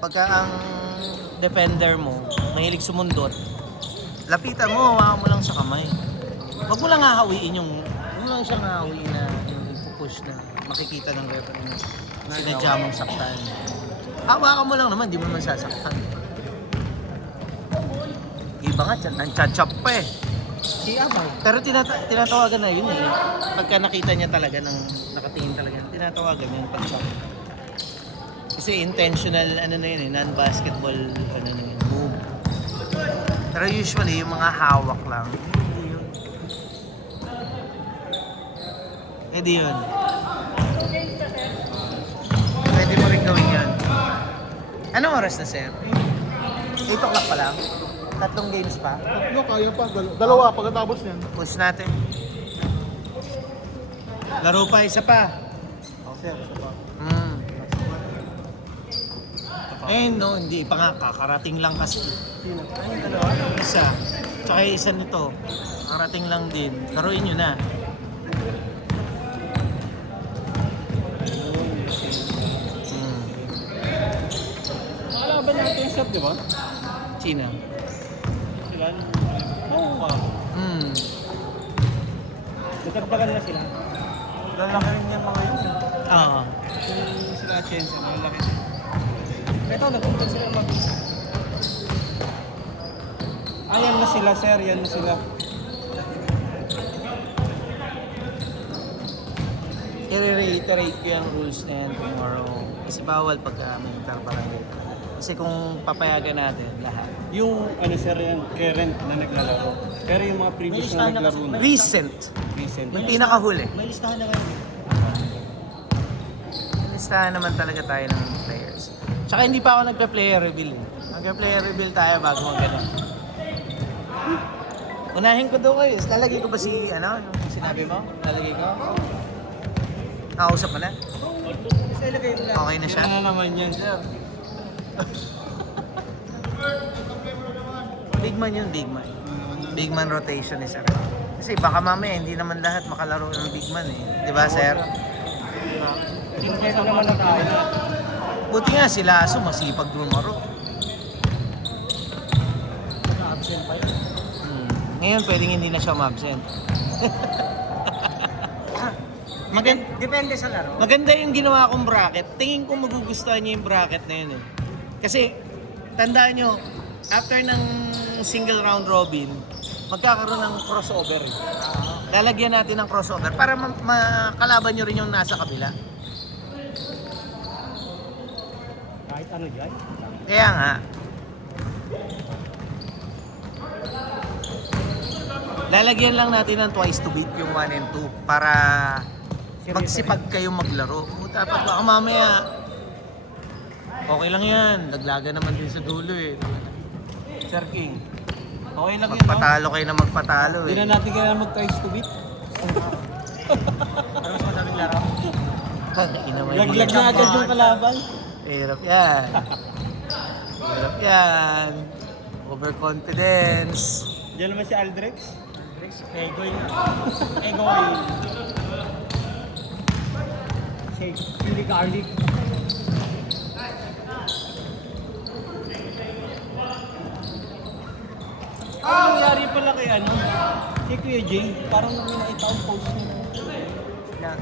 pagka ang defender mo, mahilig sumundot, lapitan mo, hawakan mo lang sa kamay. Huwag mo lang hahawiin huwag mo lang siyang hahawiin na yung push na makikita ng referee na sinadya mong saktan. Hawakan mo lang naman, di mo naman sasaktan. Iba nga, nanchachap pa eh. Pero tinatawagan na yun eh. Pagka nakita niya talaga, nakatingin talaga, tinatawagan niya yung pag-chop. Kasi intentional, non-basketball, move. Pero usually, yung mga hawak lang, hindi yun. Pwede mo rin gawin yun. Anong oras na, sir? 8 o'clock pa lang? 3 games pa? No, kaya pa. Dalawa pagkatapos niyan. Push natin. Laro pa, isa pa. Sir, isa pa. No, hindi pa nga. Kakarating lang kasi. Sino? Isa. Tsaka isa nito. Kakarating lang din. Laruin nyo na. Makalaban natin yung shot, di ba? China. Sila? Oo. Nagtagbagan na sila. Lalaki rin yung mga yun. Oo. Sila chance, lalaki rin. Ito, nagpunta sila mag-isa. Ayan na sila, sir. Yan na sila. I-reiterate ko yung rules na yan tomorrow. Kasi bawal pagka may interbarangay. Kasi kung papayagan natin lahat. Yung ano sir yan, current na naglalaro. Pero yung mga previous na naglaro na. Recent. Recent. Yung pinakahuli. May listahan na ngayon. Listahan naman talaga tayo ng players. Tsaka hindi pa ako nagpe-player reveal. Nagpe-player reveal tayo bago mag-ganun. Unahin ko daw kayo. Lalagay ko ba yung sinabi mo? Lalagay ko? Nakausap mo na? Kasi ilagay mo lang. Okay na siya? Yan na naman yan, sir. Big man yun, big man. Big man rotation ni sir. Kasi baka mamaya hindi naman lahat makalaro ng big man eh. Di ba, sir? Ito naman na tayo. Buti nga sila Aso masipag lumaro. Absent pa yun. Ngayon pwedeng hindi na siya ma-absent. Depende sa laro. Maganda yung ginawa kong bracket. Tingin ko magugustuhan niyo yung bracket na yun eh. Kasi tandaan nyo, after ng single round robin, magkakaroon ng crossover. Lalagyan natin ng crossover para makalaban nyo rin yung nasa kabila. Kahit ano dyan. Kaya nga, lalagyan lang natin ng twice to beat yung 1 and 2 para magsipag kayong maglaro. Dapat baka mamaya, okay lang yan. Daglaga naman din sa dulo eh. Sir King. Okay lang yun, no? Magpatalo kayo na magpatalo Hindi eh. na natin kailangan mag-twice to beat. Para mas madaming laro. Laglag na agad yung kalaban. Hirap yan. Hirap yan. Overconfidence. Diyan naman si Aldrex. Egoy. Egoy. Chili garlic. Ano nangyari pala kay kay Kuya Jay? Parang may nakita akong post niya. Yan.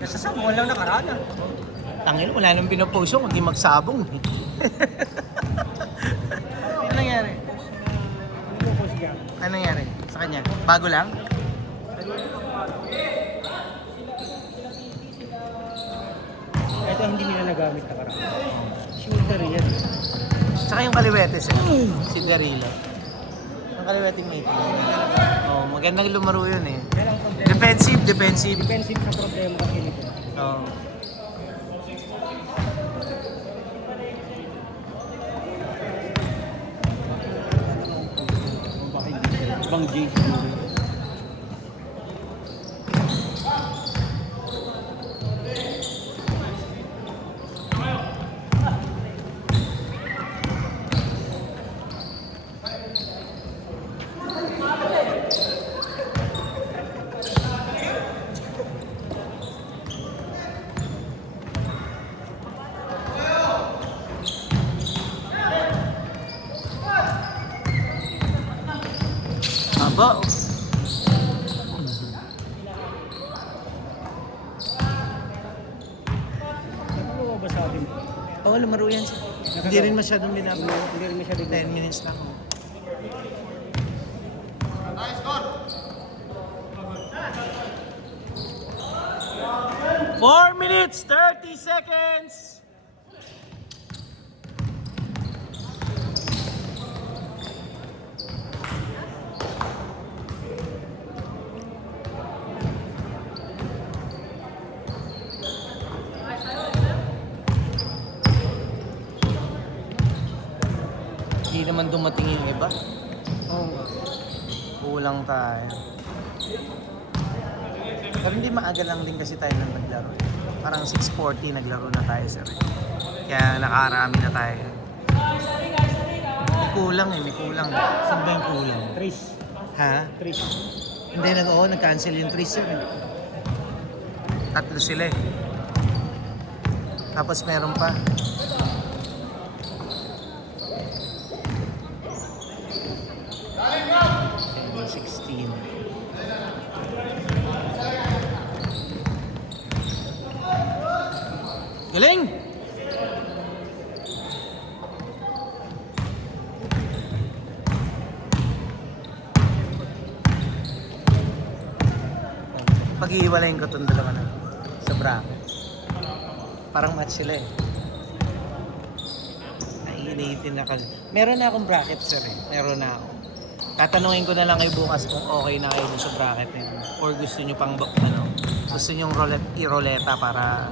Nasa sabuan lang nakaraan ah. Tangin, wala nang pinopost yung kundi magsabong. Ano nangyari? Ano po post niya? Ano nangyari sa kanya? Bago lang? Ito hindi nila nagamit nakaraan. Shooter yan. Tsaka yung kaliwetes eh. Si Darilo. Yung kaliweting may itim. Oh, magandang lumaro yun eh. Yan ang problema. Defensive. Defensive sa problema kasi nito. Oh. Ibang Jay siguro. Ba? Ano ba sa atin? Oo, lumaro yan siya. Hindi rin masyadong binaba. Hindi rin masyado 10 minutes lang. Four minutes, 30 seconds. Hindi naman dumating yung iba. Oo. Kulang tayo. Pero hindi maaga lang din kasi tayo nang naglaro. Parang 6:40 naglaro na tayo, sir. Kaya nakarami na tayo. May kulang eh, may kulang. Saan ba yung kulang? Tris. Ha? Tris. Hindi, nag-cancel yung 3, sir. Tatlo sila eh. Tapos meron pa. And 16. Galing! Pag-iiwalayin ko itong dalawa na sa bracket. Parang match sila eh. Naiinitin na kasi. Meron na akong bracket, sir eh. Meron na ako. Tatanungin ko na lang kayo bukas kung okay na kayo dun sa bracket eh. Or gusto nyo pang, gusto nyo i-roleta para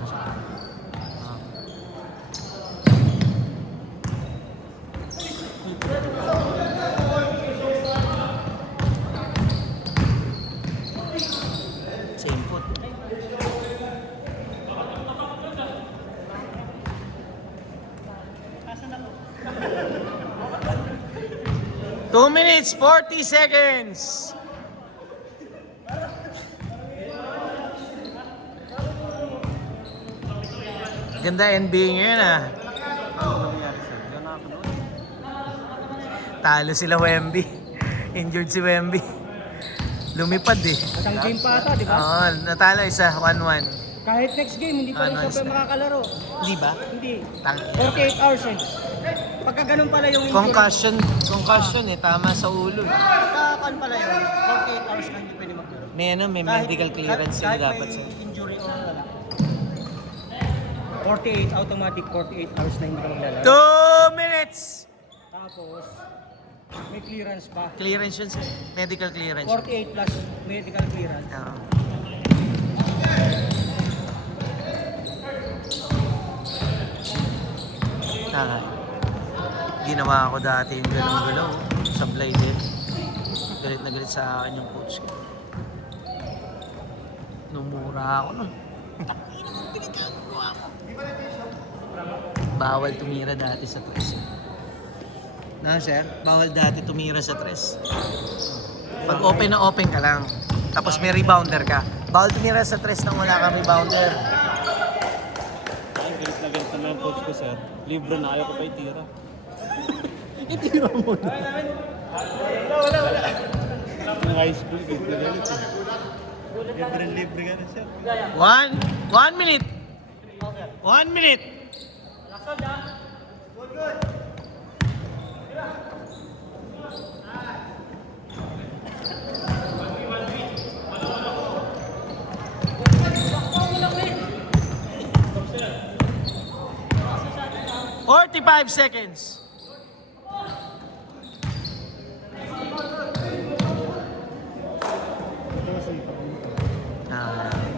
same foot. Two minutes, 40 seconds. Ganda NBA ngayon ah. Talo sila Wemby. Injured si Wemby. Lumipad eh. Isang game pa ata, di ba? Oo, natalo isa, 1-1. Kahit next game, hindi pa rin Ano, siya is- makakalaro. Di ba? Hindi. Tang 48 hours eh. Pagka ganun pala yung injury. concussion eh, tama sa ulo. Pagka pala yun, 48 hours ka hindi pwede maglaro. May medical clearance sila kahit dapat may sir. injury o wala. 48, automatic 48 hours na hindi ka maglalaro. 2 minutes! Tapos, may clearance pa. Clearance yun sir. Medical clearance. 48 plus medical clearance. Oo. Ah, ginawa ko dati yung galaw-galaw. Sablay din. Galit na galit sa akin yung coach ko. Numura ako nun. Bawal tumira dati sa tres. Na sir? Bawal dati tumira sa tres. Pag open na open ka lang. Tapos may rebounder ka. Bawal tumira sa tres nang wala kang rebounder. Ay, galit naman ang coach ko, sir. Libre na, ayaw ko pa itira. Itira mo na. Wala. Nung high school, galit na galit eh. Libre ka na, sir. 1 minute. 1 minute. "45 seconds.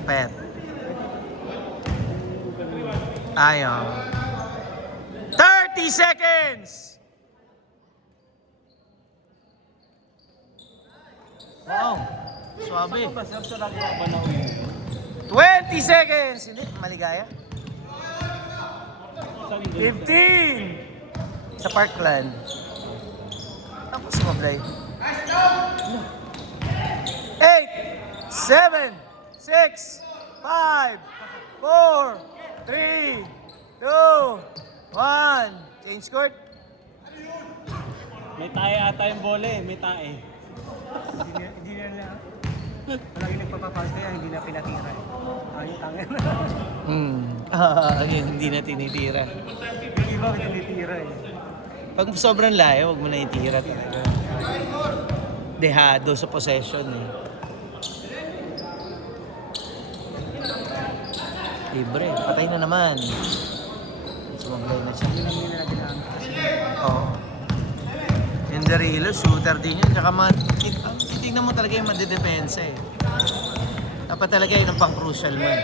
Pet. Ayaw. 30 seconds. Wow. Swabe. Ba, sir, sa lagi ako ba na uwi? 20 seconds. Hindi, maligaya. Saan yung galit? 15. Sa Parkland. Tapos mablay. 8, 7, 6, 5, 4, 3, 2, 1. Change court. May tae ata yung bola eh, may tae. Hindi na palagi nagpapapas kaya hindi na pinatira eh. Ayun, tangin. Yun, hindi na tinitira. Yung iba tinitira eh. Pag sobrang layo, wag mo na itira talaga. Dehado sa possession eh. Libre, patay na naman. Sumablay na siya. Yun ang nila ginamit kasi. Oo. Yung Darilo, shooter din yun. Tsaka titignan mo talaga yung madidepensa eh. Dapat talaga yun ang pang-crucial mo eh.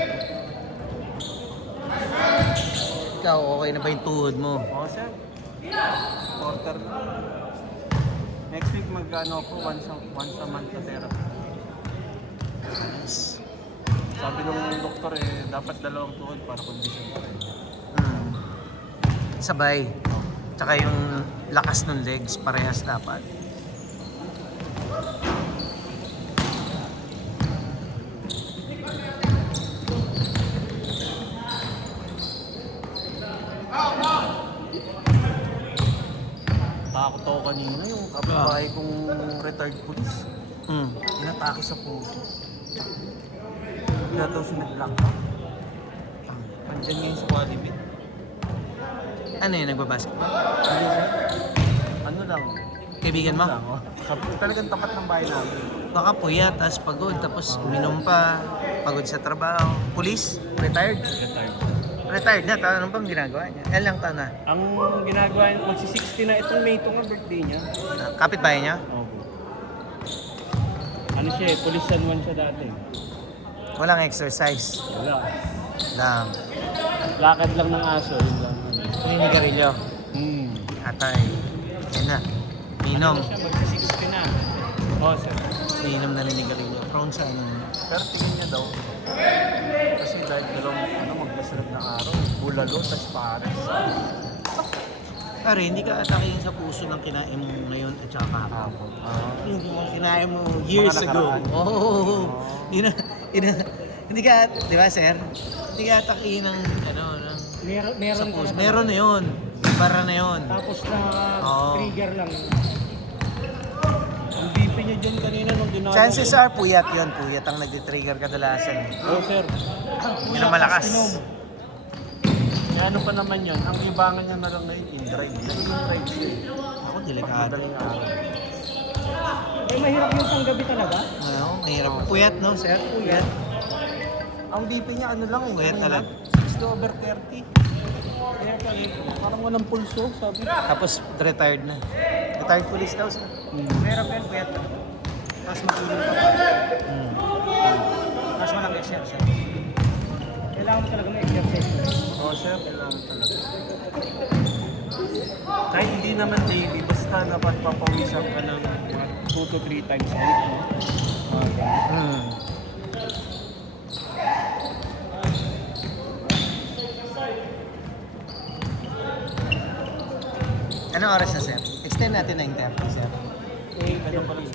Ikaw, okay na ba yung tuhod mo? Oo, sir. Quarter. Next week mag-ano ako, once a month na therapy. Yes. Sabi ng doktor eh, dapat dalawang tuhod para condition pa rin. Sabay. Tsaka yung lakas ng legs, parehas dapat. Takot ako kanina yung kapitbahay kong retired police. Inatake sa puso. Kaya daw siya nag-lock up. Andyan ngayon sa quality. Ano yun, nagbabasketball? Hindi sir. Ano lang. Kaibigan mo? Lang, oh. Talagang tapat ng bahay namin. Baka puyat, tapos pagod, tapos uminom pa, pagod sa trabaho. Police? Retired? Retired. Retired na, anong pang ginagawa niya? Ilang taon na? Ang ginagawa niya, magsi-60 na itong May, ito nga birthday niya. Kapitbahay niya? Okay. Ano siya eh, police San Juan siya dati. Walang exercise. Wala. Lang. Lakad lang ng aso, yun lang. Naninigarilyo. Atay. Yan na. Minom. Ano siya, magsi-60 na. Oo, sir. Minom na naninigarilyo. Prone sa ano. Pero tingin niya daw, kasi dahil dalawang maglasunod na araw, bulalo, tas pares. Pare, hindi ka atakihin sa puso ng kinain mo ngayon at saka kahapon. Hindi mo kinain mo years Mga ago. nakaraan. Oo. Hindi ka, di ba sir? Hindi ka atakihin ng, ng Meron sa ka puso. na. Meron na yun. Para na yun. Tapos na Oo. trigger lang. Ang BP niya dyan kanina nung ginagawa. Chances are puyat yun. Puyat ang nagtitrigger kadalasan. Oo, sir. Yun ang malakas. Kaya ano pa naman yun, ang libangan niya na lang ngayon, in-drive. Nag-in-drive siya eh. Ako, delikado. Madaling araw. Eh, mahirap yung panggabi talaga. Ano, mahirap. Puyat, no, sir? Puyat. Ang BP niya ano lang eh, Puyat talaga. 60/30. Kaya parang walang pulso, sabi. Tapos, retired na. Retired police daw, sir. Mahirap yan, puyat. Mas matulog ka pa. Mas walang exercise. Kailangan mo talaga may exercise. Oo, sir, kailangan talaga. Kahit hindi naman daily, basta dapat papawisan ka ng 2 to 3 times a week. No? Anong oras na, sir? Extend natin na 9:30, sir. Eh, ganun pa rin.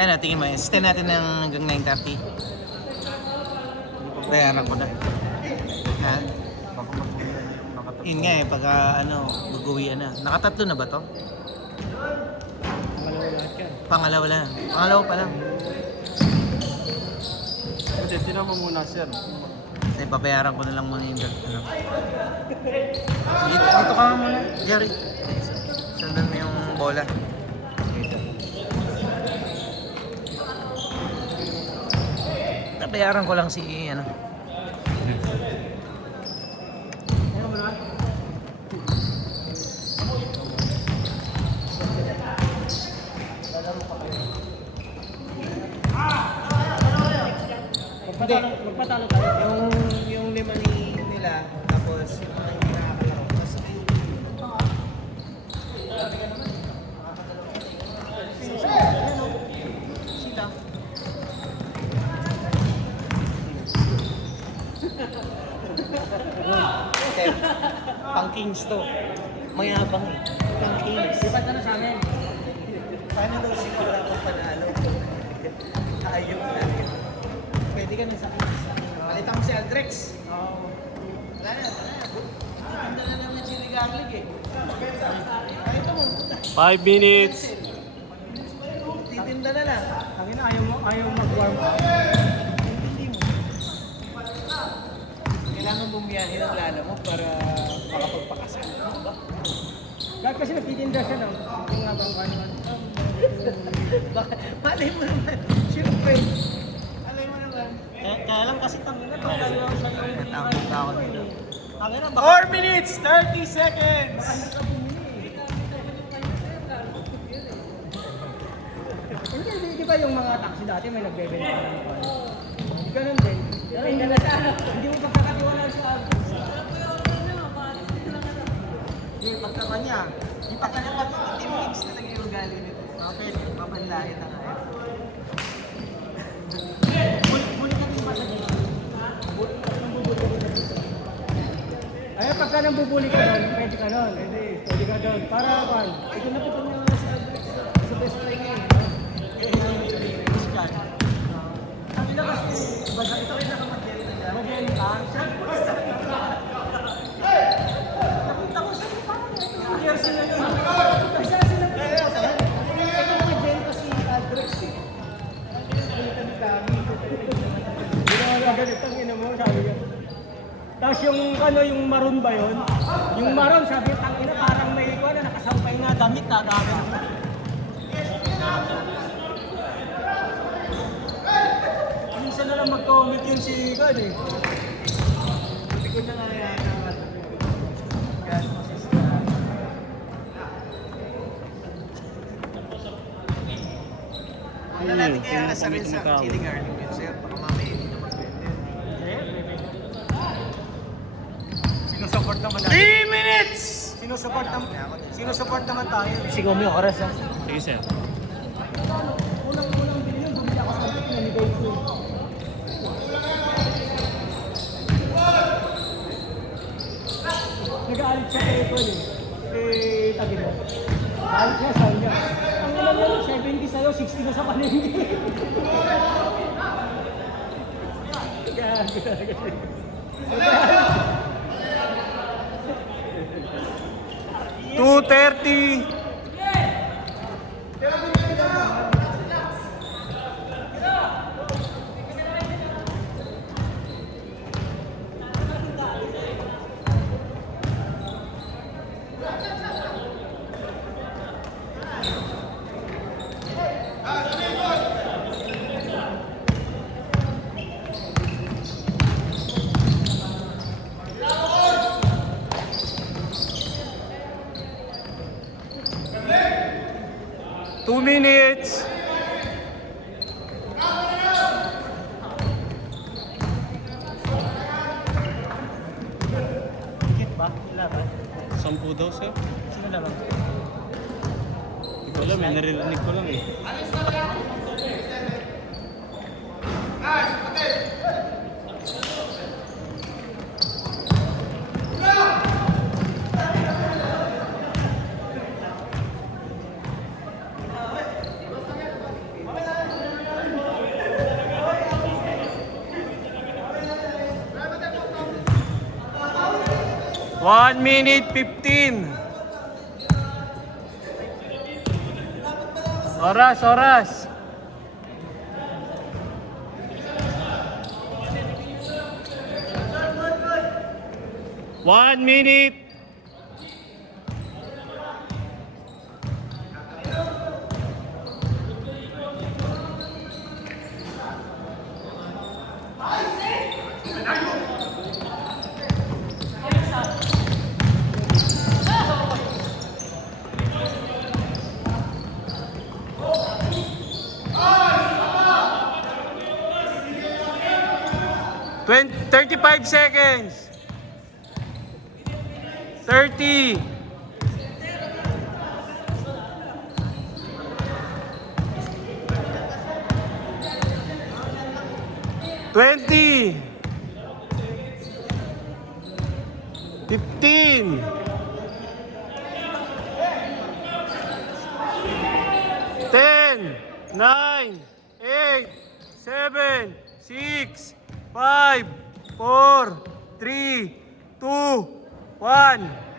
Ano, tingin mo, extend natin ng hanggang 9:30. Bayaran ko na. Ha? Baka mag-uwian yung nakatapos. Yun nga eh, pagka mag-uwian na. Nakatatlo na ba to? Pangalawa lahat yan. Pangalawa lang. Pangalawa pa lang. Kasi tinan mo muna, sir. Kasi babayaran ko na lang muna yung dito ka muna, Jerry. Sundan mo yung bola. Bayaran ko lang si ano. Magpatalo tayo. Yung lima nila, tapos ang nakakalaro. Tapos sita. Pang Kings to. Mayabang eh. Pang Kings. Lipat ka na sa amin. Paano daw siguro ako panalo? Ayok na yun. Pwede ka na sa Kings. Palitan ko si Aldrex. Wala na. Tinda na lang ng chili garlic eh. Ay, ito mo. 5 minutes. segunda na lang. Tangin na, ayaw mag-warm up. Hindi mo. Kailangan bumiyahe ng lala mo para makapagpakasal. Dahil kasi nagtitinda siya ng habang kanan. Malay mo naman. Siyempre. Malay mo naman. Kaya lang kasi tangin na, pagkaya siya yung Natawag ako dito. tangin na, baka 4 minutes, 30 seconds! Hindi ba yung mga taxi dati may nagbebenta ng ano? Ganun din. Pero hindi mo pagkakatiwala sa Yung pagkakanya. Yung pagkakanya, team mix talaga yung ugali nito. Okay, papanlahin na nga. Bulit ka din ba sa dito? Ay, pagka nang bubuli ka doon, pwede ka doon. Pwede ka doon. Para kan, ito na pitong nga sa Albrecht sa best friend niya. Ang ina kasi, baga ito rin nakamagyan na dyan. Magyan ka? Nakita ko siya, parang years na yun. Kasi sila ito magyan kasi Albrecht eh. Ginawa na agad itong ina mo, sabi niya. Tapos yung ano, yung maroon ba yun? Yung maroon, sabi niya, tangina, parang may ikaw na nakasampay na damit na gamit mo. Minsan na lang mag-comment yun si God eh. Hindi ko na nga yan. Yan, masista. Ano natin kaya sa rin sa chili garlic yun, sir? Baka mamaya hindi naman pwede. Sinusupport naman natin. 3 minutes! Sinusupport naman tayo. Sigaw mo yung oras, ha? Sige, sir. Unang-unang din yun, bumili ako sa akin, nanigay ko. Nag-aalit siya kay Ito tabi mo. Aalit siya, sabi niya. Ang alam mo, 70 sa'yo, 60 na sa palengke. $2.30. Two minutes. Kit ba? Ilaban? 10 daw, sir. Sino na lang? Hindi ko alam, naririnig ko lang eh. One minute 15. Oras. 1 minute. Twen 35 seconds. 30. 20. 15. 10. 9. 8. 7. 6. 5. 4. 3. 2. 1.